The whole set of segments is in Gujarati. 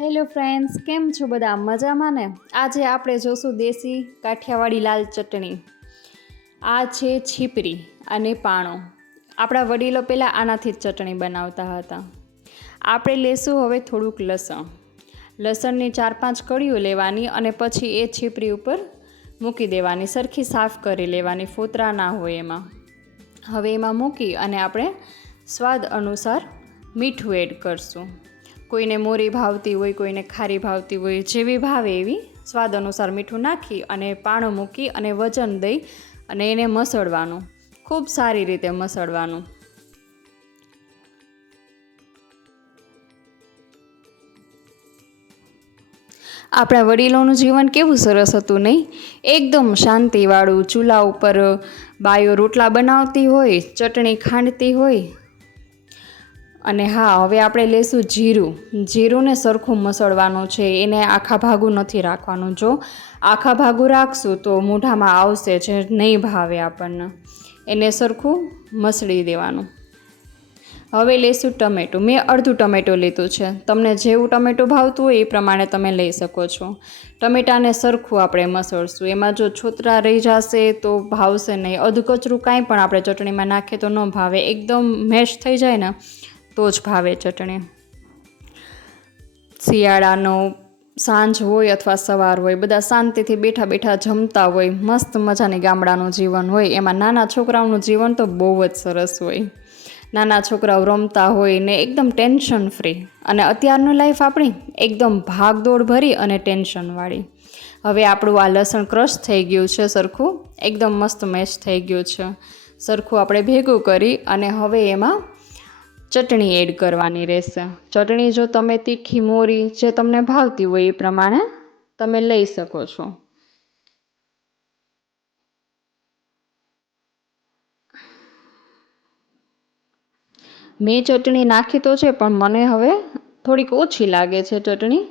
હેલો ફ્રેન્ડ્સ, કેમ છો બધા? મજામાં ને? આજે આપણે જોશું દેશી કાઠિયાવાડી લાલ ચટણી. આ છે છીપરી અને પાણો. આપણા વડીલો પહેલાં આનાથી જ ચટણી બનાવતા હતા. આપણે લેશું હવે થોડુંક લસણ. લસણની 4-5 કળીઓ લેવાની અને પછી એ છીપરી ઉપર મૂકી દેવાની. સરખી સાફ કરી લેવાની, ફોતરા ના હોય એમાં. હવે એમાં મૂકી અને આપણે સ્વાદ અનુસાર મીઠું એડ કરશું. કોઈને મોરી ભાવતી હોય, કોઈને ખારી ભાવતી હોય, જેવી ભાવે એવી સ્વાદ અનુસાર મીઠું નાખી અને પાણું મૂકી અને વજન દઈ અને એને મસળવાનું, ખૂબ સારી રીતે મસળવાનું. આપણા વડીલોનું જીવન કેવું સરસ હતું નહીં? એકદમ શાંતિવાળું. ચૂલા ઉપર બાયો રોટલા બનાવતી હોય, ચટણી ખાંડતી હોય. અને હા, હવે આપણે લઈશું જીરું. જીરુંને સરખું મસળવાનું છે, એને આખા ભાગું નથી રાખવાનું. જો આખા ભાગું રાખશું તો મોઢામાં આવશે, જે નહીં ભાવે આપણને. એને સરખું મસળી દેવાનું. હવે લઈશું ટમેટું. મેં અડધું ટમેટું લીધું છે. તમને જેવું ટમેટું ભાવતું હોય એ પ્રમાણે તમે લઈ શકો છો. ટમેટાને સરખું આપણે મસળશું. એમાં જો છોતરા રહી જશે તો ભાવશે નહીં. અધકચરું કાંઈ પણ આપણે ચટણીમાં નાખીએ તો ન ભાવે. એકદમ મેશ થઈ જાય ને તો જ ભાવે ચટણી. શિયાળાનો સાંજ હોય અથવા સવાર હોય, બધા શાંતિથી બેઠા બેઠા જમતા હોય, મસ્ત મજાની ગામડાનું જીવન હોય. એમાં નાના છોકરાઓનું જીવન તો બહુ જ સરસ હોય. નાના છોકરાઓ રમતા હોય ને એકદમ ટેન્શન ફ્રી. અને અત્યારનું લાઈફ આપણી એકદમ ભાગદોડ ભરી અને ટેન્શનવાળી. હવે આપણું આ લસણ ક્રશ થઈ ગયું છે સરખું, એકદમ મસ્ત મેશ થઈ ગયું છે. સરખું આપણે ભેગું કરી અને હવે એમાં ચટણી એડ કરવાની રહેશે. ચટણી જો તમે તીખી, મોરી જે તમને ભાવતી હોય એ પ્રમાણે તમે લઈ શકો છો. મેં ચટણી નાખી તો છે, પણ મને હવે થોડીક ઓછી લાગે છે ચટણી.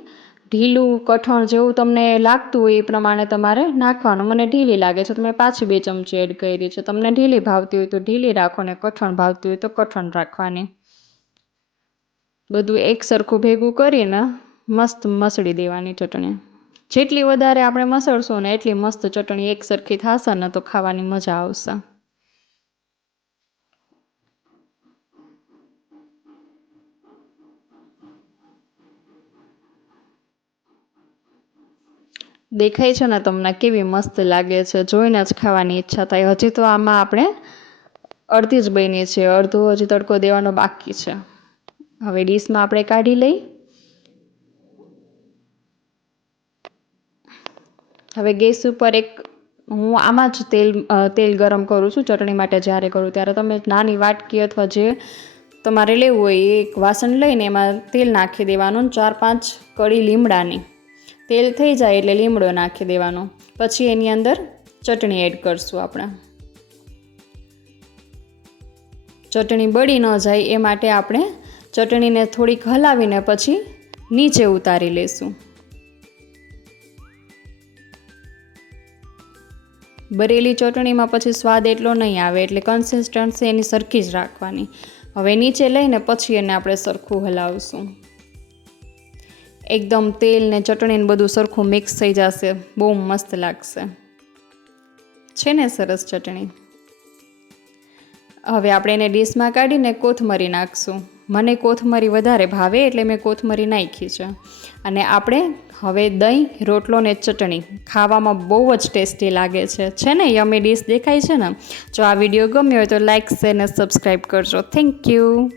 ઢીલું કઠણ જેવું તમને લાગતું હોય એ પ્રમાણે તમારે નાખવાનું. મને ઢીલી લાગે છે તો મેં પાછી 2 ચમચી એડ કરી છે. તમને ઢીલી ભાવતી હોય તો ઢીલી રાખો ને કઠણ ભાવતી હોય તો કઠણ રાખવાની. બધું એક સરખું ભેગું કરીને મસ્ત મસળી દેવાની ચટણી. જેટલી વધારે આપણે મસળશું ને એટલી મસ્ત ચટણી એક સરખી થશે ને તો ખાવાની મજા આવશે. દેખાય છે ને તમને કેવી મસ્ત લાગે છે? જોઈને જ ખાવાની ઈચ્છા થાય. હજી તો આમાં આપણે અડધી જ બની છે, અડધો હજી તડકો દેવાનો બાકી છે. હવે ડીશમાં આપણે કાઢી લઈ. હવે ગેસ ઉપર હું આમાં જ તેલ ગરમ કરું છું ચટણી માટે. જ્યારે કરું ત્યારે તમે નાની વાટકી અથવા જે તમારે લેવું હોય એ એક વાસણ લઈને એમાં તેલ નાખી દેવાનું. 4-5 કળી લીમડાની. તેલ થઈ જાય એટલે લીમડો નાખી દેવાનો. પછી એની અંદર ચટણી એડ કરશું આપણે. ચટણી બળી ન જાય એ માટે આપણે ચટણીને થોડીક હલાવીને પછી નીચે ઉતારી લેશું. બરેલી ચટણીમાં પછી સ્વાદ એટલો નહીં આવે, એટલે કન્સિસ્ટન્સી એની સરખી જ રાખવાની. હવે નીચે લઈને પછી એને આપણે સરખું હલાવશું. એકદમ તેલ ને ચટણી ને બધું સરખું મિક્સ થઈ જશે. બહુ મસ્ત લાગશે. છે ને સરસ ચટણી? હવે આપણે એને ડીશમાં કાઢીને કોથમરી નાખશું. મને કોથમરી વધારે ભાવે એટલે મેં કોથમરી નાખી છે. અને આપણે હવે દહીં, રોટલો ને ચટણી ખાવામાં બહુ જ ટેસ્ટી લાગે છે ને? યમી ડીશ દેખાય છે ને? જો આ વિડીયો ગમ્યો હોય તો લાઇક, શેર ને સબસ્ક્રાઈબ કરજો. Thank you.